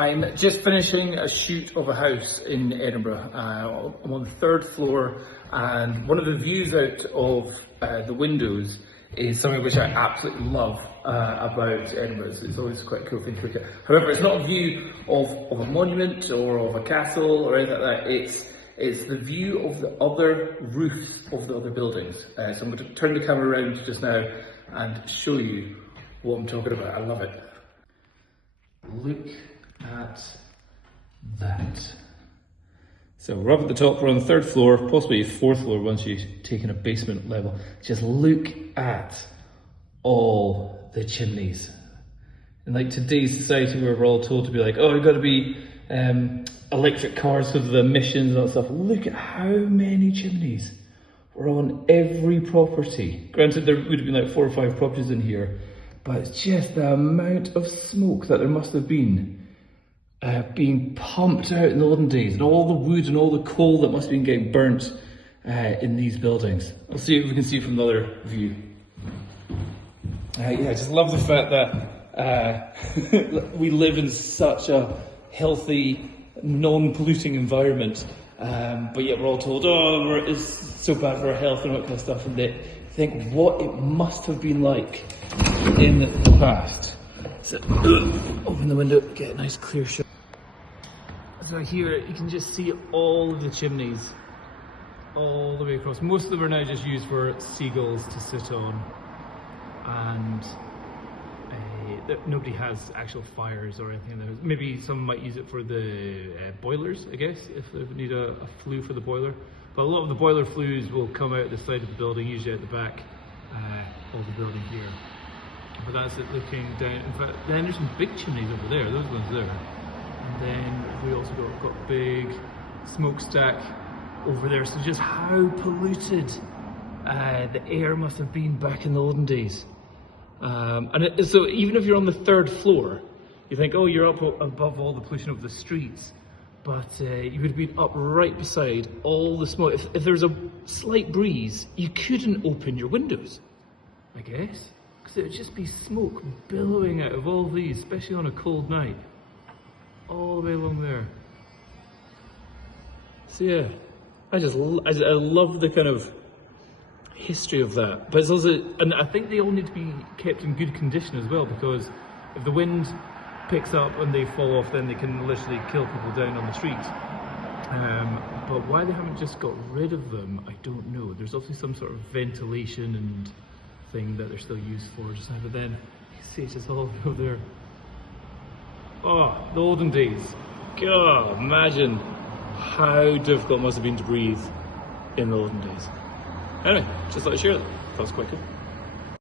I'm just finishing a shoot of a house in Edinburgh. I'm on the third floor, and one of the views out of the windows is something which I absolutely love about Edinburgh. It's always quite a cool thing to look at. However, it's not a view of a monument or of a castle or anything like that. It's the view of the other roofs of the other buildings. So I'm going to turn the camera around just now and show you what I'm talking about. I love it. Look at that. So we're up at the top, we're on the third floor, possibly fourth floor once you've taken a basement level. Just look at all the chimneys. In like today's society where we're all told to be like, oh, you've got to be electric cars because of the emissions and all that stuff. Look at how many chimneys were on every property. Granted, there would have been like 4 or 5 properties in here, but it's just the amount of smoke that there must have been being pumped out in the olden days, and all the wood and all the coal that must have been getting burnt in these buildings. We'll see if we can see it from another view. Yeah, I just love the fact that we live in such a healthy, non-polluting environment, but yet we're all told, oh, it's so bad for our health and all that kind of stuff, and they think what it must have been like in the past. So, open the window, get a nice clear shot. So here you can just see all of the chimneys all the way across. Most of them are now just used for seagulls to sit on, and nobody has actual fires or anything. Maybe some might use it for the boilers, I guess, if they need a flue for the boiler. But a lot of the boiler flues will come out the side of the building, usually out the back of the building here. But that's it looking down. In fact, then there's some big chimneys over there, those ones there. And then we also got big smokestack over there. So just how polluted the air must have been back in the olden days. So even if you're on the third floor, you think, oh, you're up above all the pollution of the streets. But you would have been up right beside all the smoke. If there was a slight breeze, you couldn't open your windows, I guess. Because it would just be smoke billowing out of all these, especially on a cold night. All the way along there. So yeah, I love the kind of history of that. But it's also, and I think they all need to be kept in good condition as well, because if the wind picks up and they fall off, then they can literally kill people down on the street. But why they haven't just got rid of them, I don't know. There's obviously some sort of ventilation and thing that they're still used for just now, but then you see it's just all over there. Oh, the olden days. God, imagine how difficult it must have been to breathe in the olden days. Anyway, just thought I'd share that. That was quite cool.